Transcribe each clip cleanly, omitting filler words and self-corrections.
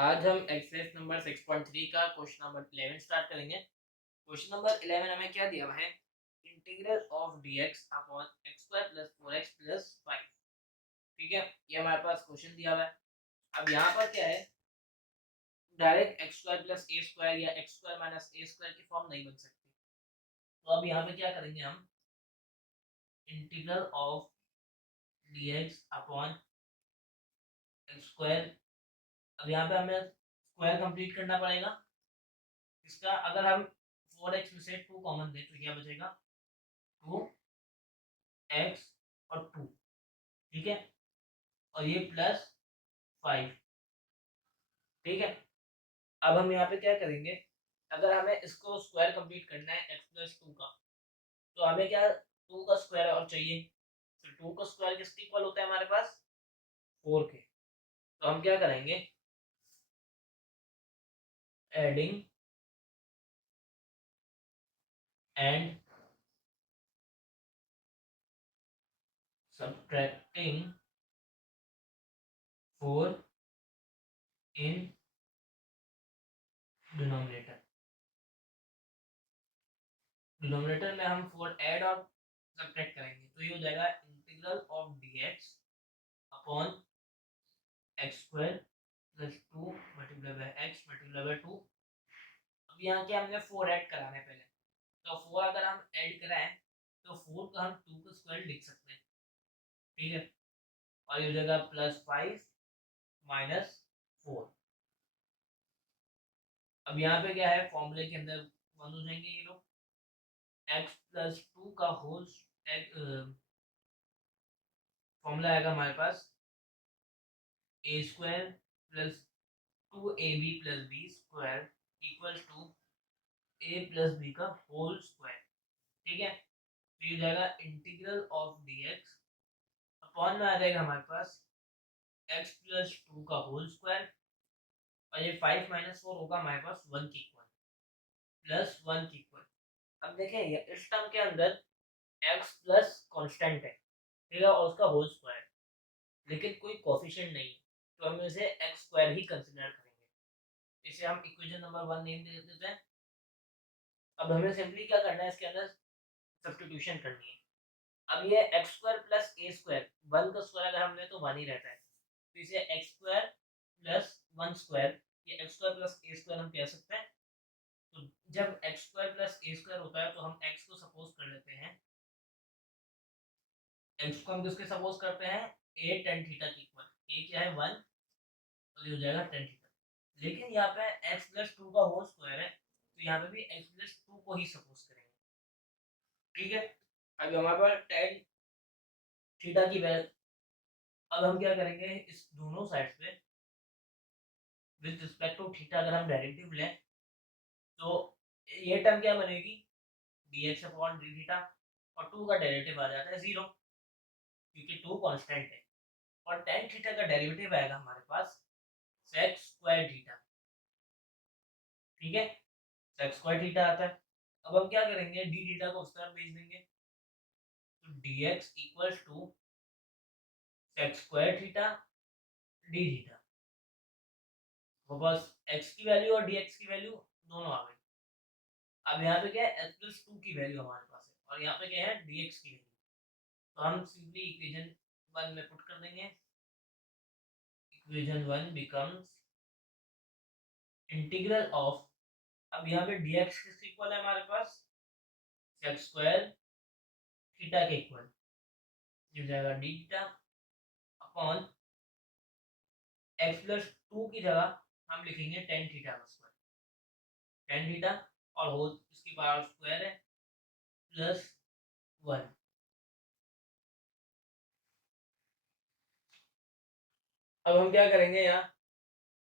आज हम exercise number 6.3 का क्वेश्चन नंबर 11 स्टार्ट करेंगे। क्वेश्चन नंबर 11 हमें क्या दिया हुआ है? Integral of dx upon x square plus 4x plus 5। ठीक है, ये हमारे पास क्वेश्चन दिया हुआ है। अब यहाँ पर क्या है, direct x square plus a square या x square minus a square की फॉर्म नहीं बन सकती। तो अब यहाँ पे क्या करेंगे हम, integral of dx upon x square. अब यहाँ पे हमें स्क्वायर कंप्लीट करना पड़ेगा। इसका अगर हम 4x में से 2 कॉमन दें तो क्या बचेगा? 2x और 2। ठीक है, और ये प्लस 5। ठीक है, अब हम यहाँ पे क्या करेंगे, अगर हमें इसको स्क्वायर कंप्लीट करना है x प्लस 2 का, तो हमें क्या 2 का स्क्वायर और चाहिए। तो 2 का स्क्वायर किसके इक्वल होता है हमारे पास? 4 के। तो हम क्या करेंगे, adding and subtracting 4 in denominator. Denominator में हम 4 ऐड और सब्ट्रैक्ट करेंगे, तो ये हो जाएगा integral of dx upon x square plus 2 multiply bye x multiply by 2। अब यहाँ के हमने 4 ऐड कराना है पहले, तो 4 अगर हम ऐड कराएं तो 4 का हम 2 का स्क्वायर लिख सकते हैं। ठीक है, और ये हो जाएगा प्लस 5 माइनस 4। अब यहाँ पे क्या है, फॉर्मूले के अंदर बंद हो जाएंगे ये लोग। x प्लस 2 का होल फॉर्मूला आएगा हमारे पास a square plus 2ab plus b square equals to a plus b का होल स्क्वायर। ठीक है, तो ये हो जाएगा इंटीग्रल ऑफ dx अपॉन में आ जाएगा हमारे पास x प्लस 2 का होल स्क्वायर, और ये 5 माइनस 4 होगा हमारे पास 1 की इक्वल, प्लस 1 की इक्वल। अब देखें ये इस टर्म के अंदर x प्लस कांस्टेंट है, ठीक है, और उसका होल स्क्वायर, लेकिन कोई कोफिशिएंट नहीं है, तो हम इसे x स्क्वायर ही कंसीडर करेंगे। इसे हम इक्वेशन नंबर 1 नेम दे देते हैं। अब हमें सिंपली क्या करना है, इसके अंदर सब्स्टिट्यूशन करनी है। अब ये एक्स स्क्वायर प्लस ए स्क्वायर, वन का स्क्वायर अगर हम ले तो वन ही रहता है, तो इसे x square plus one square, ये एक्स स्क्वायर प्लस ए स्क्वायर हम कह सकते हैं। तो जब एक्स स्क्वायर प्लस ए स्क्वायर होता है तो हम एक्स को सपोज कर लेते हैं, एक्स को हम किसके सपोज करते हैं, ए टेन थीटा की इक्वल। ए क्या है 1, तो ये हो जाएगा टेन थीटा। लेकिन यहाँ पे एक्स प्लस टू का होल स्क्वायर है, तो यहाँ पे भी एक्स प्लस टू को ही सपोज करेंगे। ठीक है, अब हमारे पास टेन थीटा की वैल्यू, अब हम क्या करेंगे, इस दोनों साइड पे विद रिस्पेक्ट टू थीटा अगर हम डेरिवेटिव लें तो ये टर्म क्या बनेगी, dx अपॉन डी थीटा, और 2 का डेरिवेटिव आ जाता है 0, क्योंकि 2 कांस्टेंट है। और tan थीटा का डेरिवेटिव आएगा हमारे पास sec स्क्वायर थीटा। ठीक है, sec स्क्वायर थीटा आता है। अब हम क्या करेंगे, डी थीटा को उस तरफ भेज देंगे, तो dx equals to sec square theta d theta. तो बस x की वैल्यू और dx की वैल्यू दोनों आ गई। अब यहाँ पे क्या है, h प्लस 2 की वैल्यू हमारे पास है, और यहाँ पे क्या है dx की वैल्यू, तो हम सिंपली इक्वेशन 1 में पुट कर देंगे। इक्वेशन 1 बिकम्स इंटीग्रल ऑफ, अब यहाँ पे dx किसके इक्वल है हमारे पास, sec स्क्वायर थीटा के इक्वल, ये हो जाएगा D theta upon x plus 2 की जगह हम लिखेंगे टेन थीटा का स्क्वायर, टेन थीटा और होल इसकी पावर स्क्वायर है प्लस 1। अब हम क्या करेंगे, यहाँ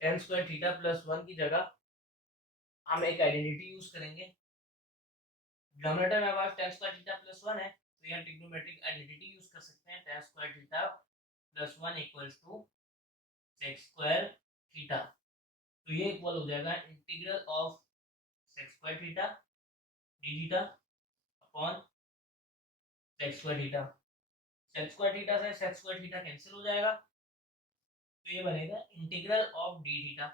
टेन स्क्वायर थीटा प्लस 1 की जगह हम एक आइडेंटिटी यूज करेंगे। डिनोमिनेटर में हमारे पास tan स्क्वायर थीटा प्लस 1 है, तो यहाँ ट्रिग्नोमेट्रिक आइडेंटिटी यूज कर सकते हैं, tan square theta plus 1 equals to sec square theta. तो ये इक्वल हो जाएगा integral of sec square theta d theta upon sec square theta. sec square theta से sec स्क्वायर थीटा कैंसिल हो जाएगा, तो ये बनेगा इंटीग्रल ऑफ डी थीटा।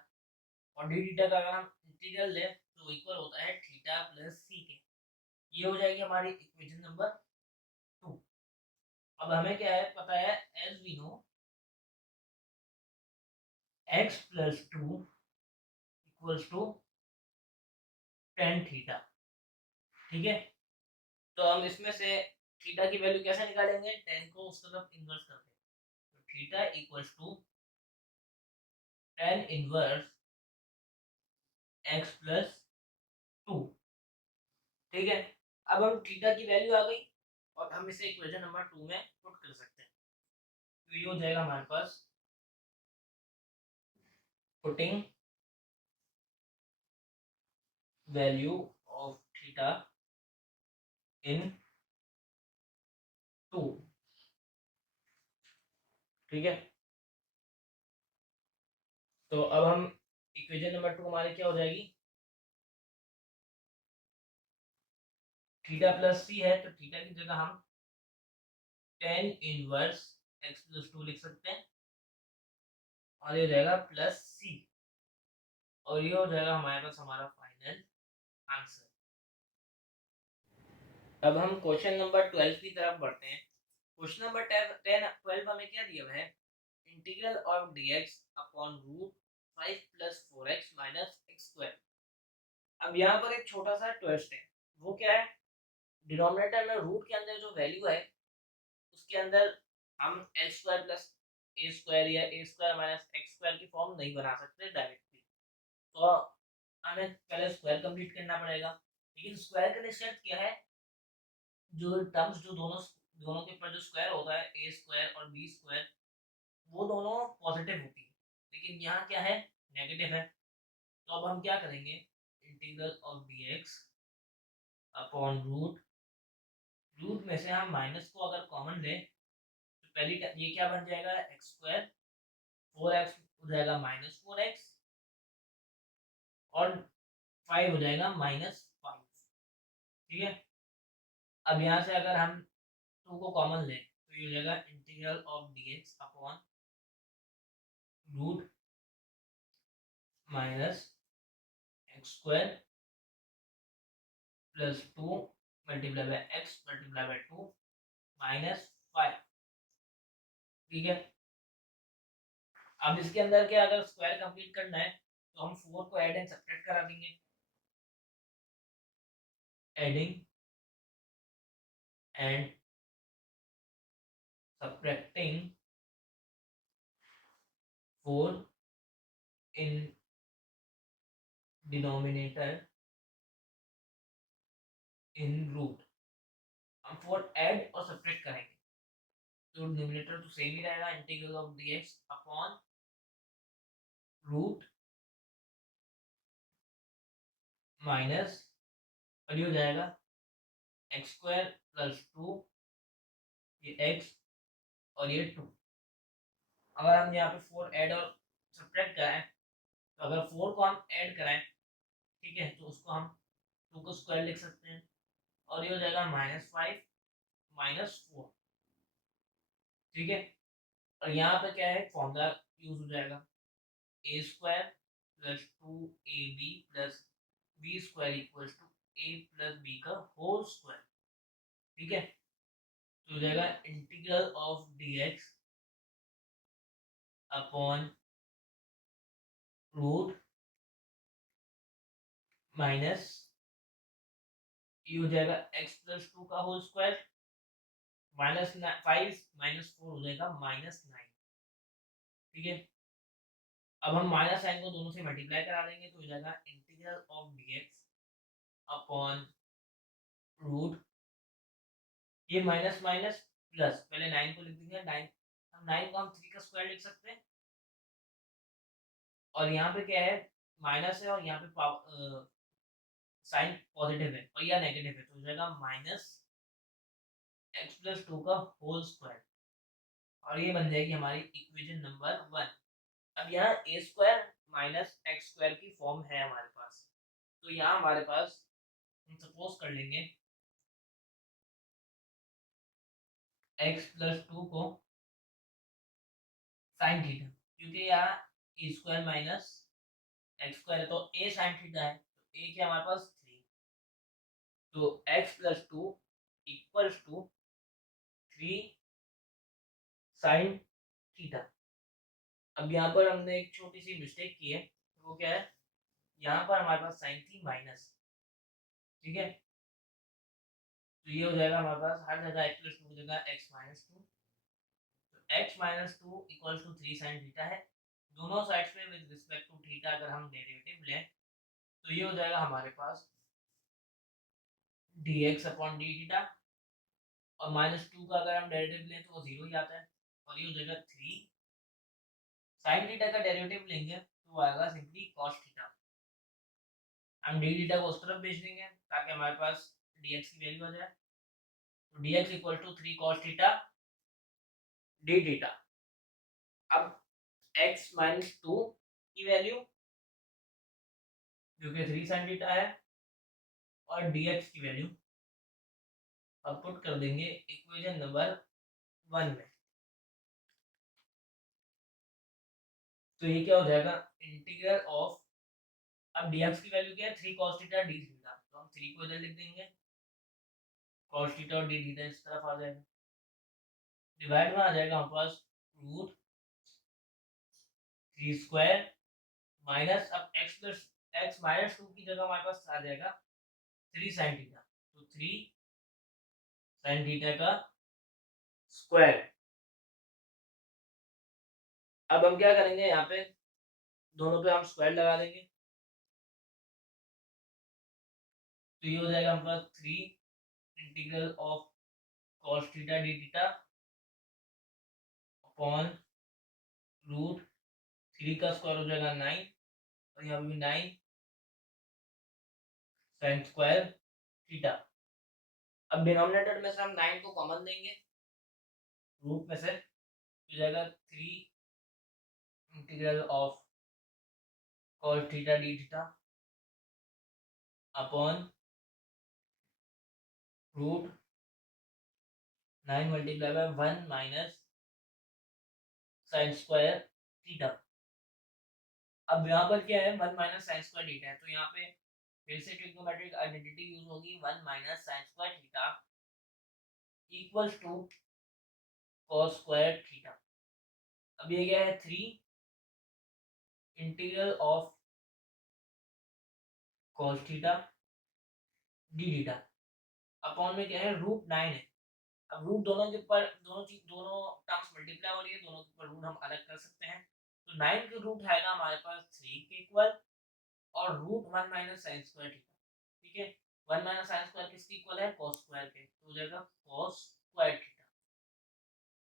और डी थीटा का अगर हम इंटीग्रल लें तो इक्वल होता है थीटा प्लस सी के। ये हो जाएगी हमारी इक्वेशन नंबर 2। अब हमें क्या है पता है, as we know x plus 2 equals to tan theta. ठीक है, तो हम इसमें से थीटा की वैल्यू कैसे निकालेंगे, टेन को उस तरफ इन्वर्स करके, तो theta equals to tan inverse x plus 2। ठीक है, अब हम थीटा की वैल्यू आ गई और हम इसे इक्वेशन नंबर 2 में पुट कर सकते हैं। तो ये हो जाएगा हमारे पास putting value of theta in 2। ठीक है, तो अब हम इक्वेशन नंबर 2 हमारे क्या हो जाएगी, थीटा प्लस सी है तो थीटा की जगह हम टेन इनवर्स x प्लस 2 लिख सकते हैं और ये हो जाएगा प्लस सी, और ये हो जाएगा हमारे पास हमारा फाइनल आंसर। अब हम क्वेश्चन नंबर 12 की तरफ बढ़ते हैं। क्वेश्चन नंबर 12 हमें क्या दिया हुआ है, integral of dx upon root 5 plus 4x minus x square. अब यहाँ पर एक छोटा सा ट्विस्ट है, वो क्या है, डिनोमिनेटर में रूट के अंदर जो वैल्यू है उसके अंदर हम एल स्क्वायर प्लस ए स्क्वायर या ए स्क्वायर माइनस एक्स स्क्वायर की फॉर्म नहीं बना सकते डायरेक्टली, तो हमें पहले स्क्वायर कंप्लीट करना पड़ेगा। लेकिन स्क्वायर का निष्कर्ष क्या है, जो टर्म्स जो दोनों दोनों के ऊपर जो स्क्वायर होता है ए स्क्वायर और बी स्क्वायर, वो दोनों पॉजिटिव होती है, लेकिन यहाँ क्या है, नेगेटिव है। तो अब हम क्या करेंगे, integral of dx upon root, root में से हम माइनस को अगर कॉमन लें तो पहली ये क्या बन जाएगा, एक्स स्क्वायर, 4x हो जाएगा माइनस 4x और 5 हो जाएगा माइनस 5। ठीक है, अब यहाँ से अगर हम 2 को कॉमन लें तो ये हो जाएगा integral of dx upon root minus x square plus 2 multiply by x multiply by 2 minus 5। ठीक है, अब इसके अंदर क्या, अगर स्क्वायर कंप्लीट करना है तो हम 4 को ऐड एंड सब्ट्रैक्ट करा देंगे, adding and subtracting 4 in denominator in root. हम 4 ऐड और सब्ट्रैक्ट करेंगे तो डिनोमिनेटर तो सेम ही रहेगा, integral of dx upon root minus, और ये हो जाएगा एक्स स्क्वायर प्लस 2, ये x और ये 2। अगर हम यहाँ पे 4 ऐड और सब्ट्रैक्ट कराएं तो अगर 4 को हम ऐड कराएं, ठीक है, तो उसको हम 2 को स्क्वायर लिख सकते हैं और ये हो जाएगा माइनस 5 माइनस 4। ठीक है, और यहाँ पे क्या है, फॉर्मूला यूज हो जाएगा, a square plus 2ab plus b square equals to a plus b का होल स्क्वायर। ठीक है, तो हो जाएगा integral of dx upon root minus, ये हो जाएगा x प्लस 2 का होल स्क्वायर माइनस 5 माइनस 4 हो जाएगा माइनस 9। ठीक है, अब हम माइनस साइन को दोनों से मल्टीप्लाई करा देंगे तो हो जाएगा integral of dx upon root, ये माइनस माइनस प्लस, पहले 9 को लिख देंगे, 9 हम 9 को हम 3 का स्क्वायर लिख सकते हैं, और यहाँ पे क्या है, माइनस है और यहाँ पे साइन पॉजिटिव है और यह नेगेटिव है, तो हो जाएगा माइनस एक्स प्लस 2 का होल स्क्वायर, और ये बन जाएगी हमारी इक्वेशन नंबर 1। अब यहाँ ए स्क्वायर माइनस एक्स स्क्वायर की फॉर्म है हमारे पास, तो यहाँ हमारे पास हम सपोज कर लेंगे x प्लस 2 को साइन थीटा, क्योंकि यहाँ ए स्क्वायर माइनस एक्स स्क्वायर है तो ए साइन थीटा है, तो ए क्या हमारे पास 3, तो x plus two equals to 3 sine theta. अब यहाँ पर हमने एक छोटी सी मिस्टेक की है, तो वो क्या है, यहाँ पर हमारे पास साइन थी माइनस, ठीक है, तो ये हो जाएगा हमारे पास हर जगह एक्स प्लस टू की जगह एक्स माइनस टू, तो x minus two equals to 3 sine theta है। दोनों साइड्स में विद रिस्पेक्ट टू थीटा अगर हम डेरिवेटिव लें तो ये हो जाएगा हमारे पास dx अपॉन डी थीटा, और माइनस टू का अगर हम डेरिवेटिव लें तो वो जीरो ही आता है, और ये हो जाएगा 3 साइन थीटा का डेरिवेटिव लेंगे तो आएगा सिंपली cos थीटा। हम डी थीटा को उस तरफ भेज देंगे ताकि हमारे पास dx की वैल्यू आ जाए, तो dx equal to 3 cos theta d theta. अब x माइनस टू की वैल्यू जो कि 3 साइन थीटा है और dx की वैल्यू अब पुट कर देंगे इक्वेशन नंबर 1 में, तो ये क्या हो जाएगा इंटीग्रल ऑफ, अब dx की वैल्यू क्या है 3 cos थीटा डी थीटा, तो हम 3 को इधर लिख देंगे, cos थीटा और डी थीटा इस तरफ आ जाएगा, डिवाइड में आ जाएगा हमारे पास रूट 3 स्क्वायर माइनस, अब x plus x minus two की जगह हमारे पास आ जाएगा 3 साइन थीटा, तो 3 साइन थीटा का स्क्वायर। अब हम क्या करेंगे, यहाँ पे दोनों पे हम स्क्वायर लगा देंगे, तो ये हो जाएगा हमारे पास 3 integral of cos theta d theta upon root 3 का स्क्वायर हो जाएगा 9, और यहाँ पे भी 9 साइन स्क्वायर थीटा। अब डिनोमिनेटर में से हम 9 को कॉमन देंगे रूट में से, हो जाएगा 3 integral of cos theta d theta upon root 9 multiply by 1 minus sine square theta. अब यहाँ पर क्या है 1 माइनस साइन स्क्वायर थीटा है, तो यहाँ पे फिर से ट्रिग्नोमेट्रिक आइडेंटिटी यूज होगी, 1 minus sine square theta equals to cos square theta. अब ये क्या है 3 integral of cos theta d theta upon में क्या है रूट 9 है। अब रूट दोनों के ऊपर दोनों टर्म्स मल्टीप्लाई हो रही है, दोनों के ऊपर रूट हम अलग कर सकते हैं, तो 9 के रूट है ना हमारे पास 3 के इक्वल, और root 1 minus sine square theta, ठीक है, 1 माइनस साइन स्क्वायर किसके इक्वल है cos स्क्वायर के, तो हो जाएगा cos स्क्वायर थीटा,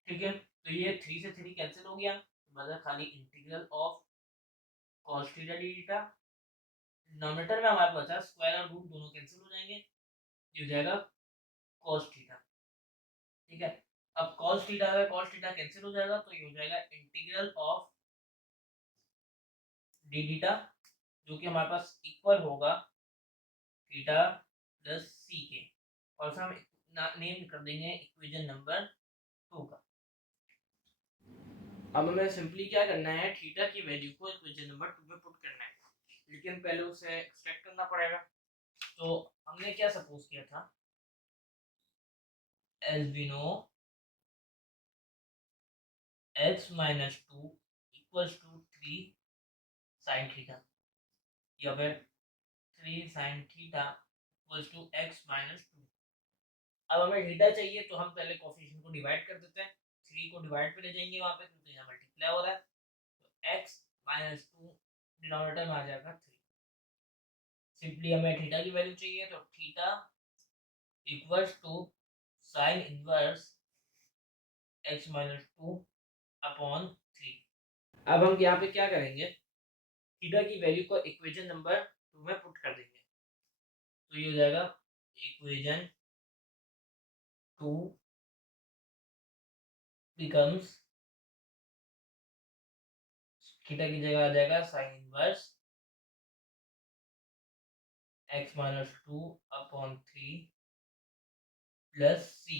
ठीक है, तो ये 3 से 3 कैंसिल हो गया, मतलब खाली integral of cos theta d theta, denominator में हमारे पास बचा स्क्वायर और रूट दोनों कैंसिल हो जाएंगे, ये हो जाएगा cos थीटा, ठीक है। अब cos थीटा है cos थीटा कैंसिल हो जाएगा, तो ये हो जाएगा इंटीग्रल ऑफ डी थीटा जो कि हमारे पास इक्वल होगा थीटा प्लस सी के, और हम नेम कर देंगे इक्वेशन नंबर 2 का। अब हमें सिंपली क्या करना है, थीटा की वैल्यू को इक्वेशन नंबर 2 में पुट करना है, लेकिन पहले उसे एक्सट्रैक्ट करना पड़ेगा। तो हमने क्या सपोज किया था, as we know x minus 2 equals to 3 sin theta, या फिर 3 sin theta equals to x minus 2। अब हमें थीटा चाहिए तो हम पहले कोफिशिएंट को डिवाइड कर देते हैं, 3 को डिवाइड पे ले जाएंगे वहां पे क्योंकि यहाँ मल्टीप्लाई हो रहा है, तो x minus 2 डिनोमिनेटर में आ जाएगा 3। सिंपली हमें थीटा की वैल्यू चाहिए, तो theta equals to sine inverse x minus 2 upon 3। अब हम यहाँ पे क्या करेंगे, थीटा की वैल्यू को इक्वेशन नंबर 2 में पुट कर देंगे, तो ये हो जाएगा इक्वेशन 2 becomes, थीटा की जगह आ जाएगा sign inverse x minus 2 upon 3 plus c,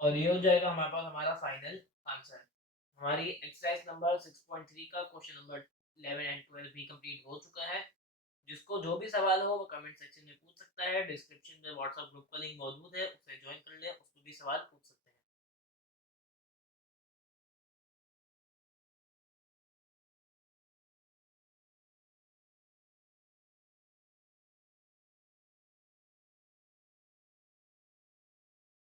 और ये हो जाएगा हमारे पास हमारा फाइनल आंसर। हमारी एक्सरसाइज नंबर 6.3 का क्वेश्चन नंबर 11 एंड 12 भी कंप्लीट हो चुका है। जिसको जो भी सवाल हो वो कमेंट सेक्शन में पूछ सकता है। डिस्क्रिप्शन में व्हाट्सएप ग्रुप का लिंक मौजूद है, उसे ज्वाइन कर ले, उसमें भी सवाल पूछ सकता है।